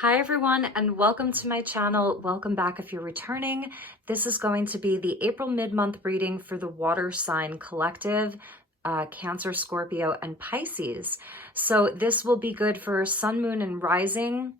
Hi everyone, and welcome to my channel. Welcome back if you're returning. This is going to be the April mid-month reading for the water sign collective, Cancer, Scorpio, and Pisces. So this will be good for sun, moon, and rising.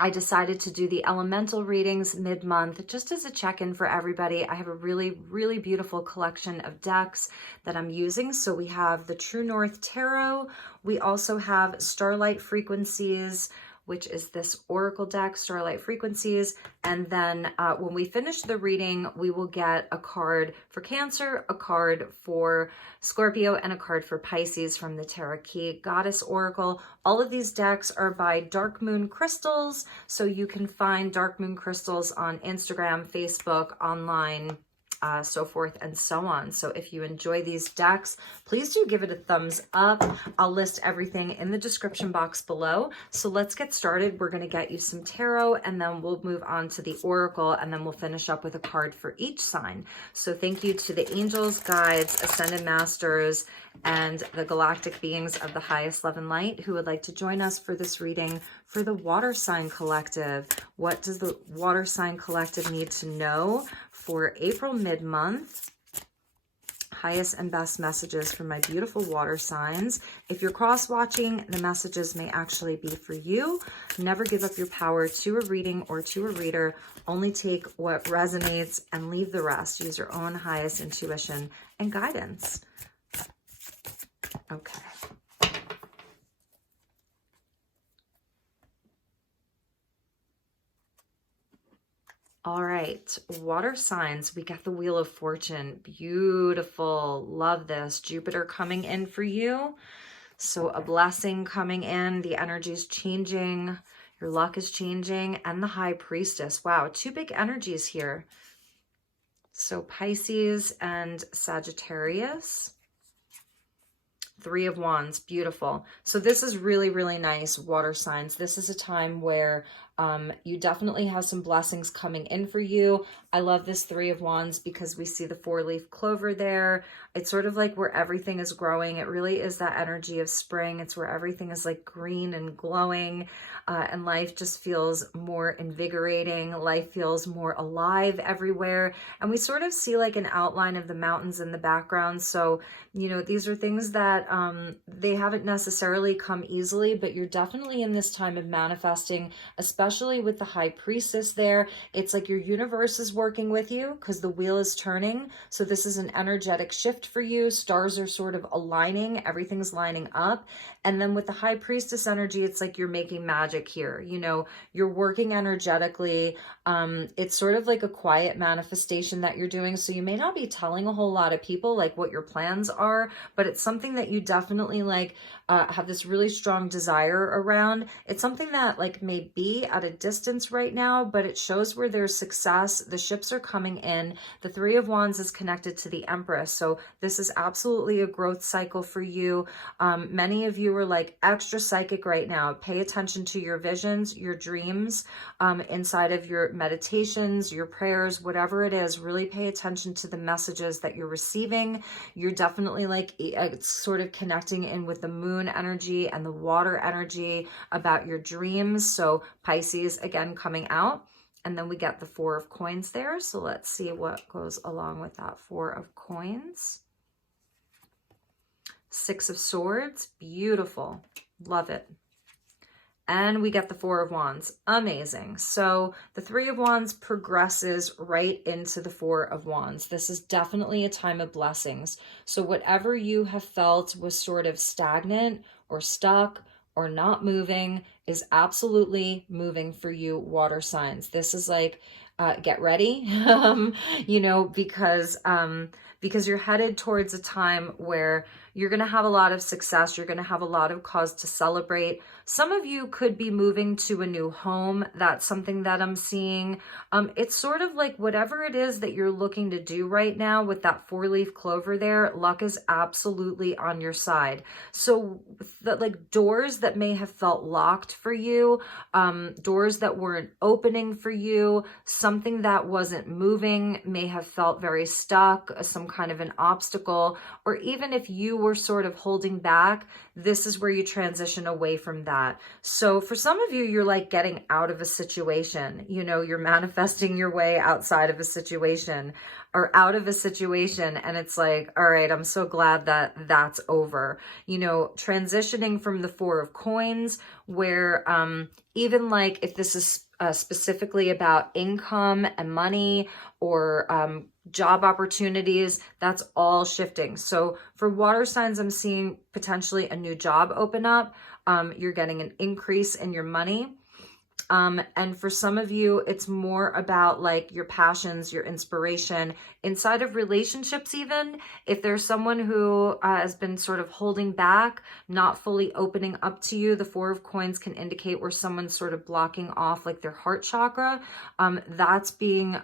I decided to do the elemental readings mid-month just as a check-in for everybody. I have a really beautiful collection of decks that I'm using. So we have the True North Tarot. We also have Starlight Frequencies, which is this Oracle deck, Starlight Frequencies. And then when we finish the reading, we will get a card for Cancer, a card for Scorpio, and a card for Pisces from the Terra Key Goddess Oracle. All of these decks are by Dark Moon Crystals, so you can find Dark Moon Crystals on Instagram, Facebook, online, so forth and so on. So if you enjoy these decks, please do give it a thumbs up. I'll list everything in the description box below. So let's get started. We're going to get you some tarot, and then we'll move on to the oracle, and then we'll finish up with a card for each sign. So thank you to the angels, guides, ascended masters, and the galactic beings of the highest love and light who would like to join us for this reading for the water sign collective. What does the water sign collective need to know for April mid-month? Highest and best messages for my beautiful water signs. If you're cross-watching, the messages may actually be for you. Never give up your power to a reading or to a reader. Only take what resonates and leave the rest. Use your own highest intuition and guidance. Okay. All right, water signs, we got the Wheel of Fortune. Beautiful. Love this. Jupiter coming in for you. So a blessing coming in. The energy is changing. Your luck is changing. And the High Priestess. Wow, two big energies here. So Pisces and Sagittarius. Three of Wands. Beautiful. So this is really nice, water signs. This is a time where you definitely have some blessings coming in for you. I love this Three of Wands because we see the 4-leaf clover there. It's sort of like where everything is growing. It really is that energy of spring. It's where everything is like green and glowing, and life just feels more invigorating. Life feels more alive everywhere. And we sort of see like an outline of the mountains in the background. So, you know, these are things that they haven't necessarily come easily, but you're definitely in this time of manifesting, especially with the High Priestess there. It's like your universe is working with you because the wheel is turning. So this is an energetic shift for you. Stars are sort of aligning. Everything's lining up. And then with the High Priestess energy, it's like you're making magic here. You know, you're working energetically. It's sort of like a quiet manifestation that you're doing. So you may not be telling a whole lot of people like what your plans are, but it's something that you definitely like have this really strong desire around. It's something that like may be at a distance right now, but it shows where there's success. The ships are coming in. The Three of Wands is connected to the Empress. So this is absolutely a growth cycle for you. Many of you are like extra psychic right now. Pay attention to your visions, your dreams, inside of your meditations, your prayers, whatever it is. Really pay attention to the messages that you're receiving. You're definitely like sort of connecting in with the moon energy and the water energy about your dreams. So Pisces again coming out. And then we get the Four of Coins there. So let's see what goes along with that Four of Coins. Six of Swords. Beautiful. Love it. And we get the Four of Wands. Amazing. So the Three of Wands progresses right into the Four of Wands. This is definitely a time of blessings. So whatever you have felt was sort of stagnant or stuck or not moving is absolutely moving for you, water signs. This is like, get ready, you know, because you're headed towards a time where you're going to have a lot of success. You're going to have a lot of cause to celebrate. Some of you could be moving to a new home. That's something that I'm seeing. It's sort of like whatever it is that you're looking to do right now with that 4-leaf clover there, luck is absolutely on your side. So that like doors that may have felt locked for you, doors that weren't opening for you, something that wasn't moving may have felt very stuck, some kind of an obstacle, or even if you were sort of holding back, this is where you transition away from that. So for some of you, you're like getting out of a situation, you know, you're manifesting your way outside of a situation or out of a situation. And it's like, all right, I'm so glad that that's over, you know, transitioning from the Four of Coins, where even like if this is specifically about income and money or job opportunities, that's all shifting. So for water signs, I'm seeing potentially a new job open up. You're getting an increase in your money. And for some of you, it's more about like your passions, your inspiration inside of relationships. Even if there's someone who has been sort of holding back, not fully opening up to you, the Four of Coins can indicate where someone's sort of blocking off like their heart chakra. That's being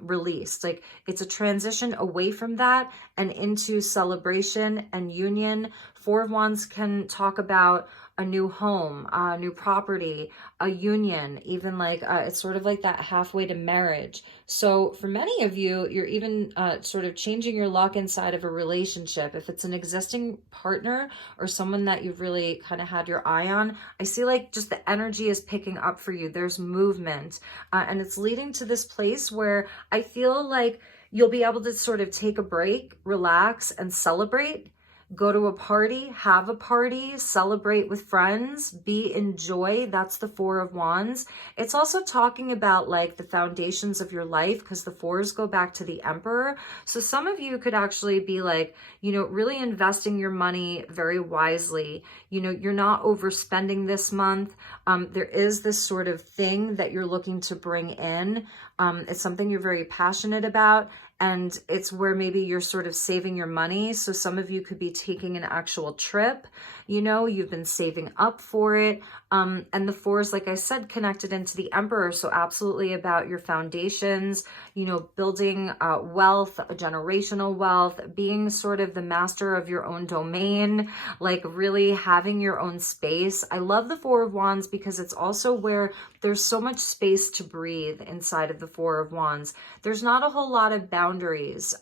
released. Like it's a transition away from that and into celebration and union. Four of Wands can talk about a new home, a new property, a union, even like it's sort of like that halfway to marriage. So for many of you, you're even sort of changing your luck inside of a relationship. If it's an existing partner or someone that you've really kind of had your eye on, I see like just the energy is picking up for you. There's movement and it's leading to this place where I feel like you'll be able to sort of take a break, relax, and celebrate. Go to a party, have a party, celebrate with friends, be in joy. That's the Four of Wands. It's also talking about like the foundations of your life, because the fours go back to the Emperor. So some of you could actually be like, you know, really investing your money very wisely. You know, you're not overspending this month. There is this sort of thing that you're looking to bring in. It's something you're very passionate about. And it's where maybe you're sort of saving your money. So some of you could be taking an actual trip, you know, you've been saving up for it. And the fours, like I said, connected into the Emperor. So absolutely about your foundations, you know, building wealth, generational wealth, being sort of the master of your own domain, like really having your own space. I love the Four of Wands because it's also where there's so much space to breathe inside of the Four of Wands. There's not a whole lot of boundaries.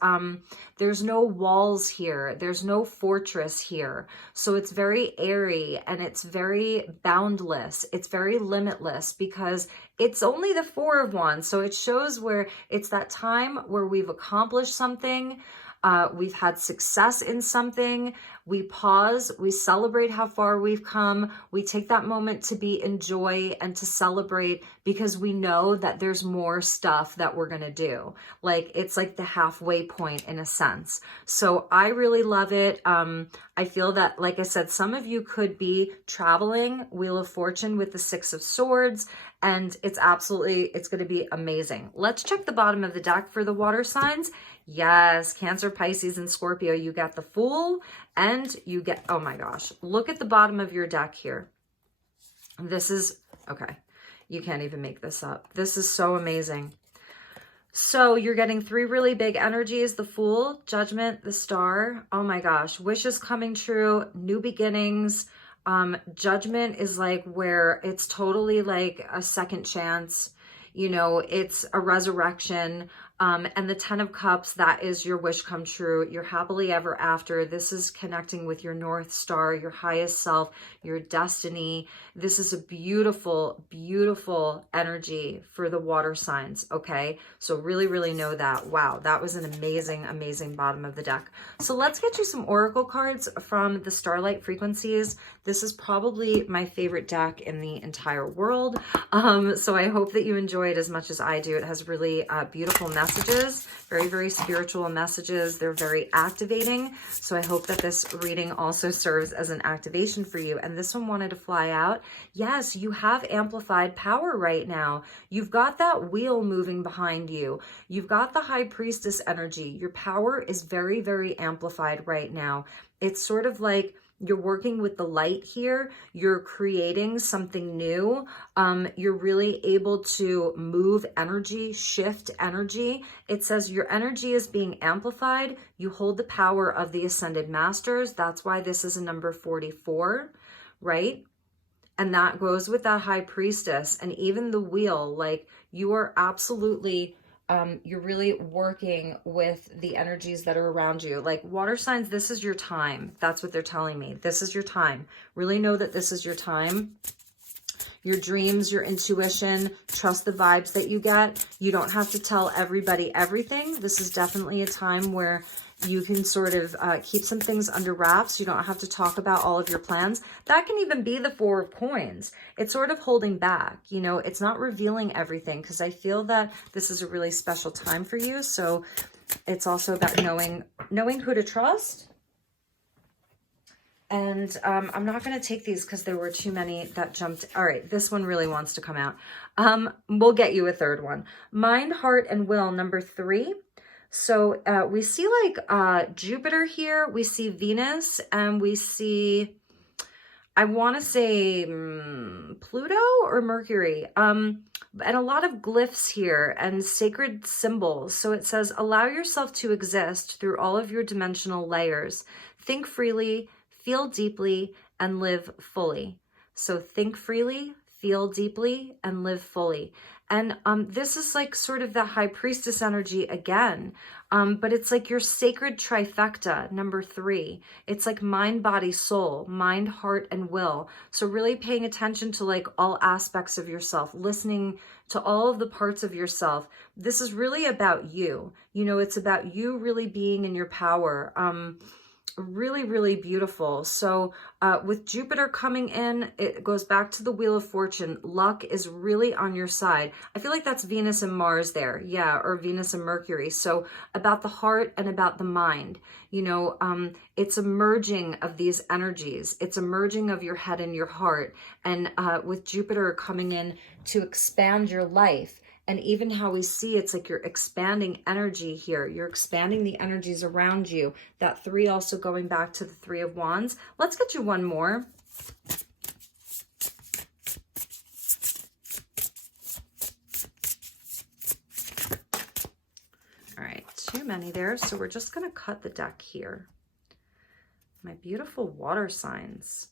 There's no walls here. There's no fortress here. So it's very airy and it's very boundless. It's very limitless because it's only the Four of Wands. So it shows where it's that time where we've accomplished something. We've had success in something. We pause, we celebrate how far we've come. We take that moment to be in joy and to celebrate because we know that there's more stuff that we're going to do. Like it's like the halfway point in a sense. So I really love it. I feel that, like I said, some of you could be traveling, Wheel of Fortune with the Six of Swords, and it's going to be amazing. Let's check the bottom of the deck for the water signs. Yes, Cancer, Pisces, and Scorpio, you get the Fool and you get, oh my gosh, look at the bottom of your deck here. This is, okay, you can't even make this up. This is so amazing. So you're getting three really big energies, the Fool, Judgment, the Star. Oh my gosh, wishes coming true, new beginnings. Judgment is like where it's totally like a second chance. You know, it's a resurrection. And the Ten of Cups, that is your wish come true. You're happily ever after. This is connecting with your North Star, your highest self, your destiny. This is a beautiful, beautiful energy for the water signs, okay? So really, really know that. Wow, that was an amazing, amazing bottom of the deck. So let's get you some oracle cards from the Starlight frequencies. This is probably my favorite deck in the entire world. So I hope that you enjoy it as much as I do. It has really beautiful messages, very, very spiritual messages. They're very activating. So I hope that this reading also serves as an activation for you. And this one wanted to fly out. Yes, you have amplified power right now. You've got that wheel moving behind you. You've got the High Priestess energy. Your power is very, very amplified right now. It's sort of like you're working with the light here. You're creating something new. You're really able to move energy, shift energy. It says your energy is being amplified. You hold the power of the Ascended Masters. That's why this is a number 44, right? And that goes with that High Priestess and even the wheel. Like you are absolutely you're really working with the energies that are around you. Like water signs, this is your time. That's what they're telling me. This is your time. Really know that this is your time. Your dreams, your intuition, trust the vibes that you get. You don't have to tell everybody everything. This is definitely a time where you can sort of keep some things under wraps. You don't have to talk about all of your plans. That can even be the Four of Coins. It's sort of holding back, you know, it's not revealing everything, because I feel that this is a really special time for you. So it's also about knowing who to trust. And I'm not going to take these because there were too many that jumped. All right, this one really wants to come out. We'll get you a third one. Mind, heart, and will, number 3. So we see like Jupiter here. We see Venus, and we see, I want to say Pluto or Mercury. And a lot of glyphs here and sacred symbols. So it says, allow yourself to exist through all of your dimensional layers. Think freely, feel deeply, and live fully. So think freely, feel deeply, and live fully. And this is like sort of the high priestess energy again. But it's like your sacred trifecta, number 3. It's like mind, body, soul, mind, heart, and will. So really paying attention to like all aspects of yourself, listening to all of the parts of yourself. This is really about you. You know, it's about you really being in your power. Really, really beautiful. So with Jupiter coming in, it goes back to the Wheel of Fortune. Luck is really on your side. I feel like that's Venus and Mars there. Yeah, or Venus and Mercury. So about the heart and about the mind. You know, it's a merging of these energies. It's a merging of your head and your heart. And with Jupiter coming in to expand your life, and even how we see it's like you're expanding energy here. You're expanding the energies around you. That 3 also going back to the 3 of Wands. Let's get you one more. All right, too many there. So we're just going to cut the deck here. My beautiful water signs.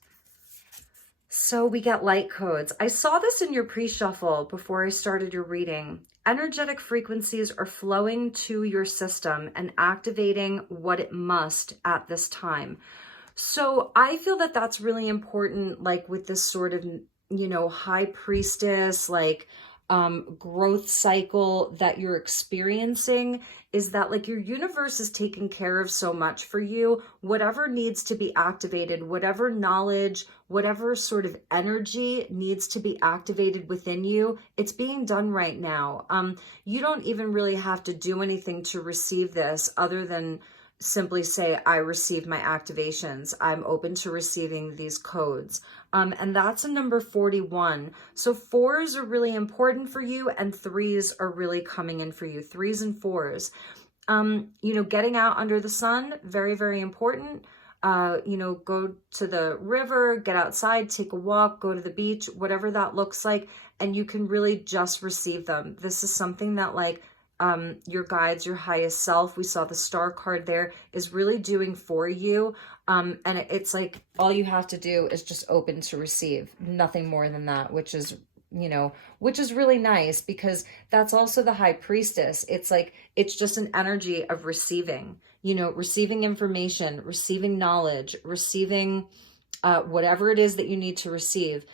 So we get light codes. I saw this in your pre-shuffle before I started your reading. Energetic frequencies are flowing to your system and activating what it must at this time. So I feel that that's really important, like with this sort of, you know, high priestess, like growth cycle that you're experiencing, is that like your universe is taking care of so much for you. Whatever needs to be activated, whatever knowledge, whatever sort of energy needs to be activated within you, it's being done right now. You don't even really have to do anything to receive this other than simply say, I receive my activations. I'm open to receiving these codes. And that's a number 41. So 4s are really important for you, and 3s are really coming in for you. 3s and 4s. You know, getting out under the sun, very, very important. You know, go to the river, get outside, take a walk, go to the beach, whatever that looks like. And you can really just receive them. This is something that like, your guides, your highest self, we saw the star card there, is really doing for you. And it's like all you have to do is just open to receive, nothing more than that, which is, you know, which is really nice, because that's also the high priestess. It's like, it's just an energy of receiving, you know, receiving information, receiving knowledge, receiving whatever it is that you need to receive.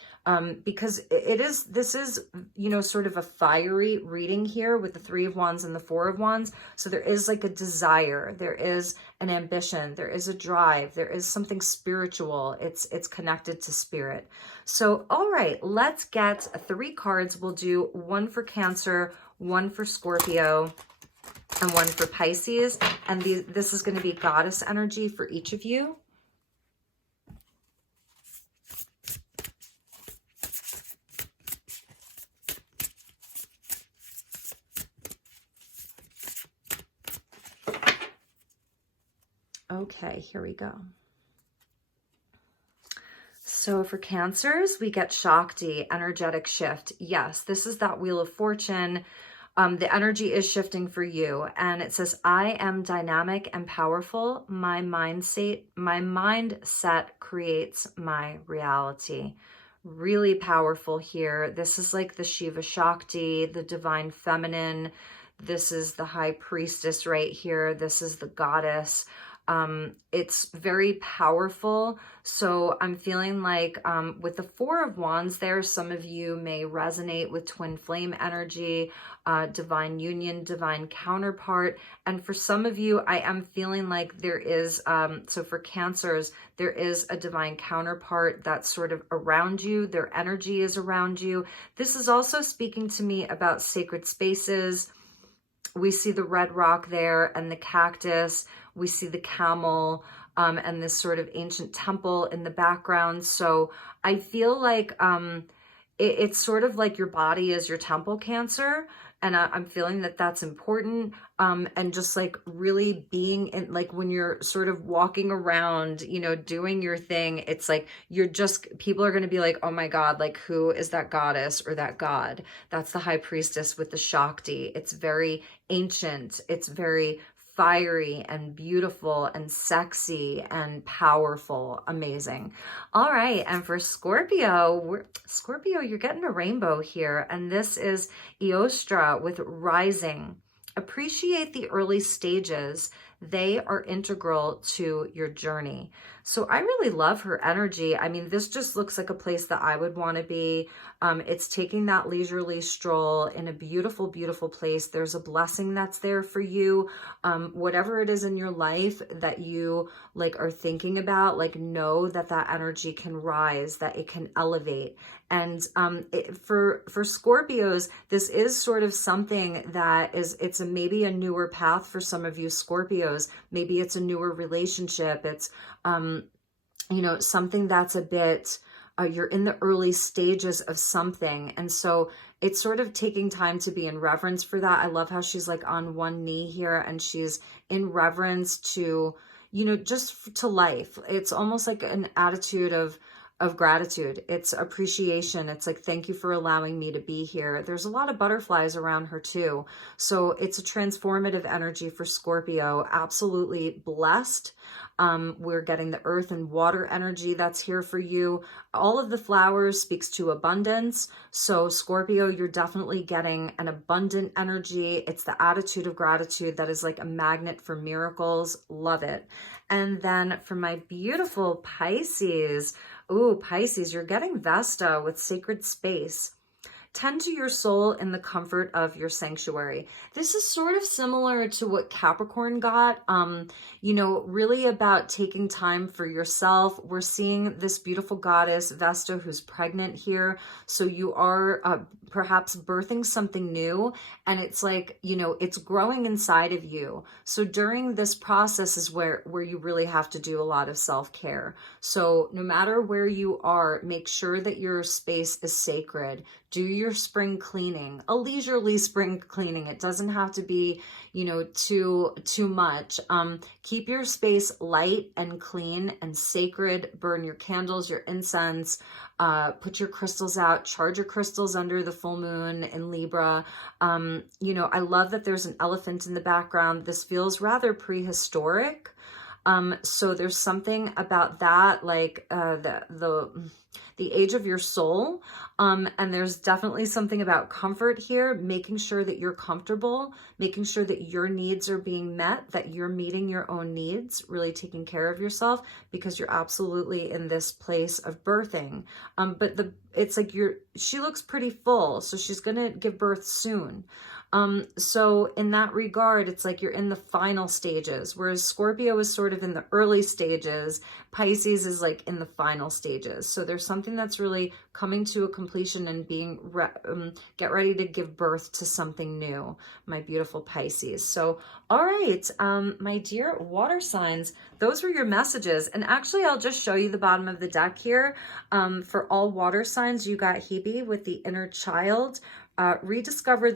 Because this is, you know, sort of a fiery reading here with the 3 of Wands and the 4 of Wands. So there is like a desire, there is an ambition, there is a drive, there is something spiritual. It's connected to spirit. So, all right, let's get 3 cards. We'll do 1 for Cancer, 1 for Scorpio, and 1 for Pisces. And this is going to be goddess energy for each of you. Okay, here we go. So for Cancers, we get Shakti, energetic shift. Yes, this is that Wheel of Fortune. The energy is shifting for you. And it says, I am dynamic and powerful. My mindset creates my reality. Really powerful here. This is like the Shiva Shakti, the divine feminine. This is the high priestess right here. This is the goddess. It's very powerful. So I'm feeling like with the Four of Wands there, some of you may resonate with twin flame energy, divine union, divine counterpart. And for some of you, I am feeling like there is, so for Cancers, there is a divine counterpart that's sort of around you. Their energy is around you. This is also speaking to me about sacred spaces. We see the red rock there and the cactus. We see the camel and this sort of ancient temple in the background. So I feel like it's sort of like your body is your temple, Cancer. And I'm feeling that that's important. And just like really being in, like when you're sort of walking around, you know, doing your thing, it's like you're just, people are going to be like, oh my God, like who is that goddess or that god? That's the high priestess with the Shakti. It's very ancient. It's very fiery and beautiful and sexy and powerful. Amazing. All right. And for Scorpio, Scorpio, you're getting a rainbow here. And this is Eostra with rising. Appreciate the early stages. They are integral to your journey. So I really love her energy. I mean, this just looks like a place that I would want to be. It's taking that leisurely stroll in a beautiful, beautiful place. There's a blessing that's there for you. Whatever it is in your life that you like are thinking about, like know that that energy can rise, that it can elevate. And for Scorpios, this is sort of something that is, it's maybe a newer path for some of you Scorpios. Maybe it's a newer relationship. It's, you know, something that's a bit, you're in the early stages of something. And so it's sort of taking time to be in reverence for that. I love how she's like on one knee here and she's in reverence to, you know, just to life. It's almost like an attitude of gratitude. It's appreciation. It's like, thank you for allowing me to be here. There's a lot of butterflies around her too. So it's a transformative energy for Scorpio. Absolutely blessed. We're getting the earth and water energy that's here for you. All of the flowers speaks to abundance. So Scorpio, you're definitely getting an abundant energy. It's the attitude of gratitude that is like a magnet for miracles. Love it. And then for my beautiful Pisces, ooh, Pisces, you're getting Vesta with sacred space. Tend to your soul in the comfort of your sanctuary. This is sort of similar to what Capricorn got, you know, really about taking time for yourself. We're seeing this beautiful goddess, Vesta, who's pregnant here. So you are perhaps birthing something new and it's like, you know, it's growing inside of you. So during this process is where you really have to do a lot of self-care. So no matter where you are, make sure that your space is sacred. Do your spring cleaning, a leisurely spring cleaning. It doesn't have to be, you know, too much. Keep your space light and clean and sacred. Burn your candles, your incense, put your crystals out, charge your crystals under the full moon in Libra. You know, I love that there's an elephant in the background. This feels rather prehistoric. So there's something about that, like the age of your soul. And there's definitely something about comfort here, making sure that you're comfortable, making sure that your needs are being met, that you're meeting your own needs, really taking care of yourself, because you're absolutely in this place of birthing. But it's like she looks pretty full, so she's gonna give birth soon. So in that regard, it's like you're in the final stages, whereas Scorpio is sort of in the early stages. Pisces is like in the final stages. So there's something that's really coming to a completion and being, get ready to give birth to something new, my beautiful Pisces. So, all right, my dear water signs, those were your messages. And actually, I'll just show you the bottom of the deck here. For all water signs, you got Hebe with the inner child, rediscover